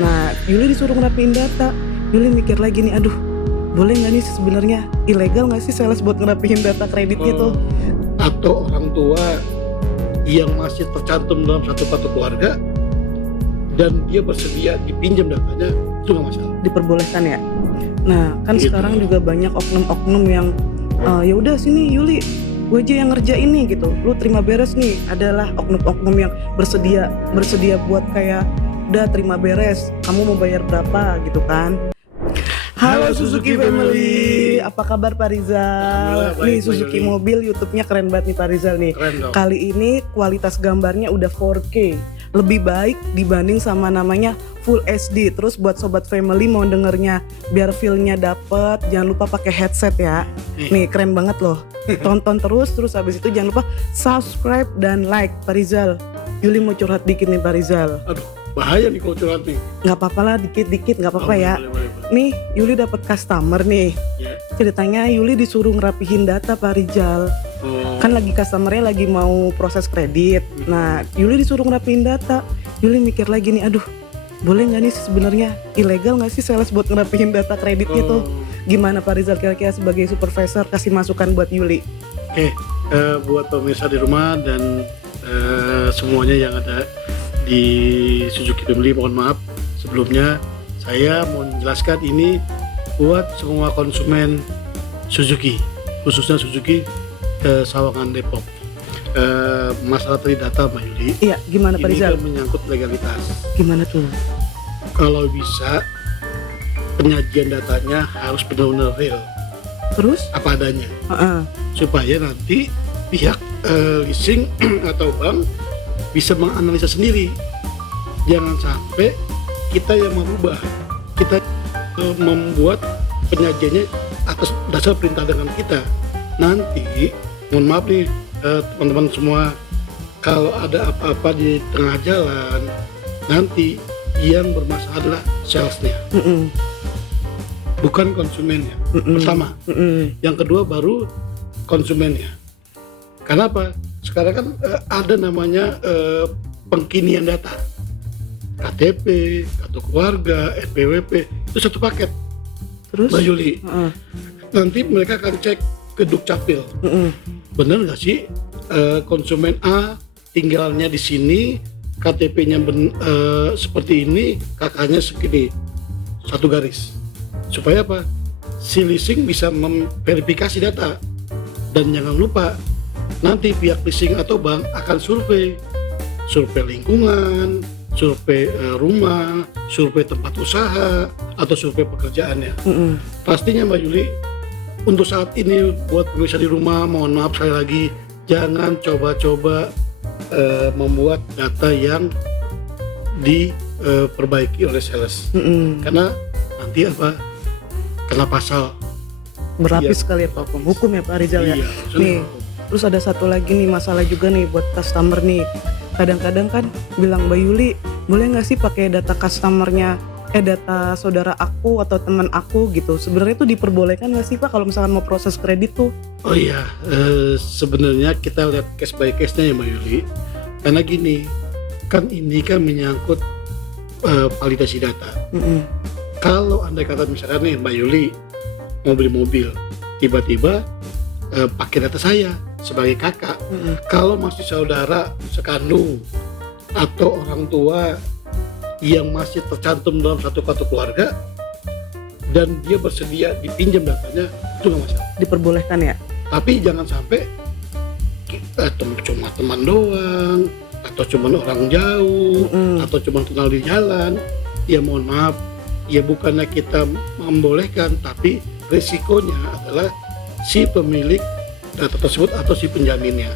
Nah, Yuli disuruh ngerapiin data. Yuli mikir lagi nih, aduh, boleh nggak nih sebenarnya ilegal nggak sih sales buat ngerapiin data kredit gitu? Atau orang tua yang masih tercantum dalam satu kartu keluarga dan dia bersedia dipinjam datanya, itu nggak masalah. Diperbolehkan ya. Nah, kan Gitu. sekarang juga banyak oknum-oknum yang ya udah sini Yuli, gue aja yang ngerjain nih gitu. Lu terima beres nih. Adalah oknum-oknum yang bersedia buat kayak udah terima beres. Kamu mau bayar berapa gitu kan? Halo Suzuki Family, apa kabar Pak Rizal? Alhamdulillah, baik, Nih Mbak Suzuki Yuli. mobil, YouTube-nya keren banget nih Pak Rizal nih. Keren dong. Kali ini kualitas gambarnya udah 4K, lebih baik dibanding sama namanya Full HD. Terus buat sobat family mau dengernya biar feel-nya dapet, jangan lupa pakai headset ya. Nih keren banget loh. Tonton terus habis itu jangan lupa subscribe dan like Pak Rizal. Yuli mau curhat dikit nih Pak Rizal. Aduh, bahaya nih kalau curhat nih. Nggak apa-apa lah, dikit-dikit nggak apa-apa ya. Boleh. Nih Yuli dapat customer nih. Ya. Ceritanya Yuli disuruh ngerapihin data Pak Rizal. Oh, Kan lagi customernya lagi mau proses kredit. Nah Yuli disuruh ngerapihin data. Yuli mikir lagi nih, aduh, boleh nggak nih sebenarnya ilegal nggak sih sales buat ngerapihin data kredit gitu? Gimana Pak Rizal kira-kira sebagai supervisor kasih masukan buat Yuli? Oke, buat pemirsa di rumah dan semuanya yang ada di Suzuki Family, mohon maaf sebelumnya. Saya mau menjelaskan ini buat semua konsumen Suzuki, khususnya Suzuki Sawangan Depok. Masalah tadi data Mbak Yuli, Iya, gimana Pak ini Rizal? kan menyangkut legalitas. Gimana tuh? Kalau bisa penyajian datanya harus benar-benar real, Terus? apa adanya, Heeh. supaya nanti pihak leasing atau bank bisa menganalisa sendiri. Jangan sampai kita yang merubah, kita membuat penyajiannya atas dasar perintah dengan kita. Nanti, mohon maaf nih teman-teman semua, kalau ada apa-apa di tengah jalan, nanti yang bermasalah adalah salesnya, Mm-mm. bukan konsumennya. Mm-mm. Pertama. Mm-mm. Yang kedua baru konsumennya. Kenapa? Sekarang kan ada namanya pengkinian data, KTP, kartu keluarga, NPWP, itu satu paket Terus? Mbak Yuli. Heeh. Nanti mereka akan cek ke Dukcapil, Mm-mm. benar nggak sih konsumen A tinggalnya di sini, KTP-nya seperti ini, kakaknya segini, satu garis. Supaya apa? Si leasing bisa memverifikasi data. Dan jangan lupa, nanti pihak leasing atau bank akan survei lingkungan, survei rumah, survei tempat usaha, atau survei pekerjaannya. Mm-mm. Pastinya Mbak Yuli, untuk saat ini buat pemirsa di rumah, mohon maaf sekali lagi, jangan coba-coba membuat data yang diperbaiki oleh sales. Mm-mm. Karena nanti apa? Kena pasal. Berlapis Iya. sekali ya Pak hukum ya Pak Rizal ya. Iya, Nih, terus ada satu lagi nih masalah juga nih buat customer nih. Kadang-kadang kan bilang Mbak Yuli, boleh nggak sih pakai data customernya, data saudara aku atau teman aku gitu. Sebenarnya itu diperbolehkan nggak sih Pak kalau misalkan mau proses kredit tuh? Oh iya, sebenarnya kita lihat case by case-nya ya Mbak Yuli. Karena gini, kan ini kan menyangkut validasi data. Mm-mm. Kalau andai kata misalkan nih Mbak Yuli mau beli mobil, tiba-tiba pakai data saya sebagai kakak. Mm-mm. Kalau masih saudara sekandung atau orang tua yang masih tercantum dalam satu kartu keluarga dan dia bersedia dipinjam datanya, itu nggak masalah. Diperbolehkan ya? Tapi jangan sampai cuma teman doang, atau cuma orang jauh, Mm-mm. atau cuma kenal di jalan. Ya mohon maaf, ya bukannya kita membolehkan, tapi resikonya adalah si pemilik data tersebut atau si penjaminnya.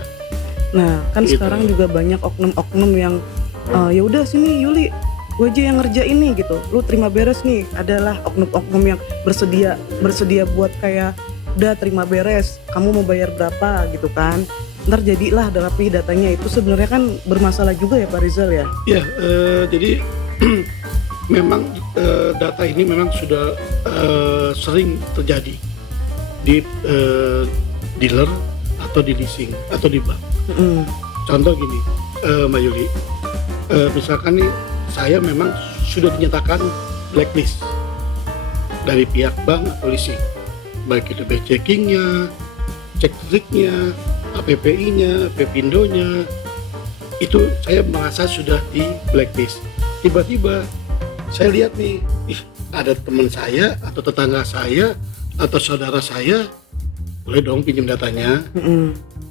Nah, kan Gitu. sekarang juga banyak oknum-oknum yang ya udah sini Yuli, gue aja yang ngerjain nih gitu. Lu terima beres nih. Adalah oknum-oknum yang bersedia buat kayak udah terima beres, kamu mau bayar berapa gitu kan. Ntar jadilah rapi datanya, itu sebenarnya kan bermasalah juga ya Pak Rizal ya. Ya, jadi memang data ini memang sudah sering terjadi di dealer atau di leasing atau di bank. Mm-mm. Contoh gini, Mbak Yuli, misalkan nih saya memang sudah dinyatakan blacklist dari pihak bank atau leasing, baik itu back checkingnya, cek triknya, APPI-nya, Pepindo-nya, itu saya merasa sudah di blacklist. Tiba-tiba saya lihat nih, ada teman saya atau tetangga saya atau saudara saya, boleh dong pinjam datanya.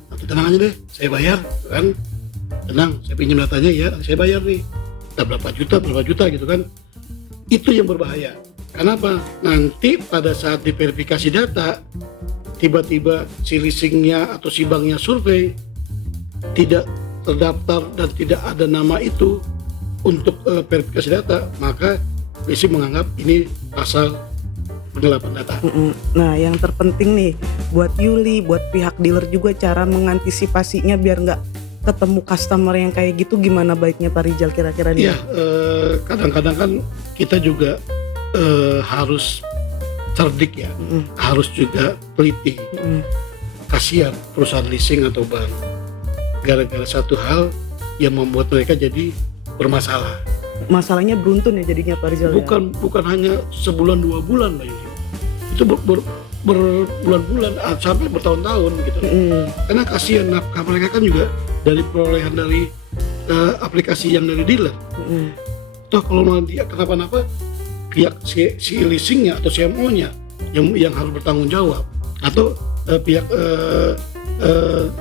Nanti tenang aja deh, saya bayar kan. Tenang, saya pinjam datanya ya, saya bayar nih. Kita berapa juta gitu kan. Itu yang berbahaya. Kenapa? Nanti pada saat diverifikasi data, tiba-tiba si leasingnya atau si banknya survei tidak terdaftar dan tidak ada nama itu untuk verifikasi data, maka leasing menganggap ini pasal penggelapan data. Nah, yang terpenting nih buat Yuli, buat pihak dealer juga, cara mengantisipasinya biar nggak ketemu customer yang kayak gitu, gimana baiknya Pak Rizal kira-kira nih? Iya, kadang-kadang kan kita juga harus cerdik ya, harus juga teliti. Kasihan perusahaan leasing atau bank, gara-gara satu hal yang membuat mereka jadi bermasalah. Masalahnya beruntun ya jadinya Pak Rizal. Bukan hanya sebulan 2 bulan Mbak Yuli. Itu berbulan-bulan sampai bertahun-tahun gitu. Karena kasihan nafkah mereka kan juga dari perolehan dari aplikasi yang dari dealer. Toh kalau dia kenapa-napa, pihak si leasingnya atau CMO-nya yang harus bertanggung jawab, atau pihak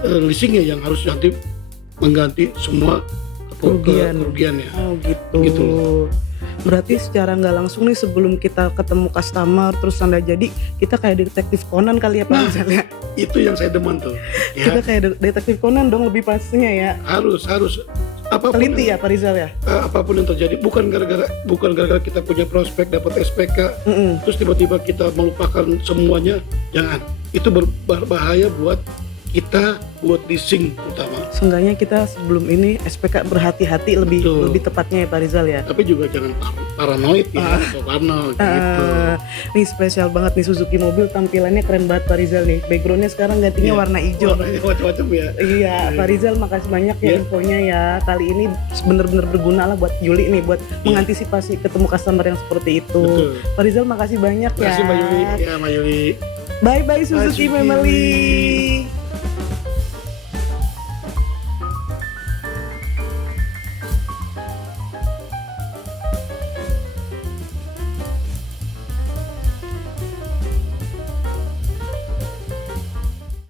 leasingnya yang harus nanti mengganti semua kerugiannya. Oh gitu. Gitu loh. Berarti secara nggak langsung nih, sebelum kita ketemu customer terus tanda jadi, kita kayak detektif Conan kali ya Pak Rizal ya. Itu yang saya demen tuh. Ya. Kita kayak detektif Conan dong, lebih pastinya ya. Harus apapun Teliti ya Pak Rizal ya. Apapun yang terjadi, bukan gara-gara kita punya prospek dapat SPK terus tiba-tiba kita melupakan semuanya. Jangan, itu berbahaya buat kita, buat leasing terutama. Seenggaknya kita sebelum ini SPK berhati-hati, lebih tepatnya ya Pak Rizal ya. Tapi juga jangan paranoid ya, atau parno gitu. Nih spesial banget nih, Suzuki mobil tampilannya keren banget Pak Rizal nih. Backgroundnya sekarang gantinya warna hijau. Warnanya macam-macam ya. Iya, Pak Rizal makasih banyak ya infonya ya. Kali ini bener-bener berguna lah buat Yuli nih, buat mengantisipasi ketemu customer yang seperti itu. Betul. Pak Rizal makasih banyak ya. Terima kasih Mbak Yuli. Ya Mbak Yuli. Bye-bye Suzuki Bye, Suzuki. Family.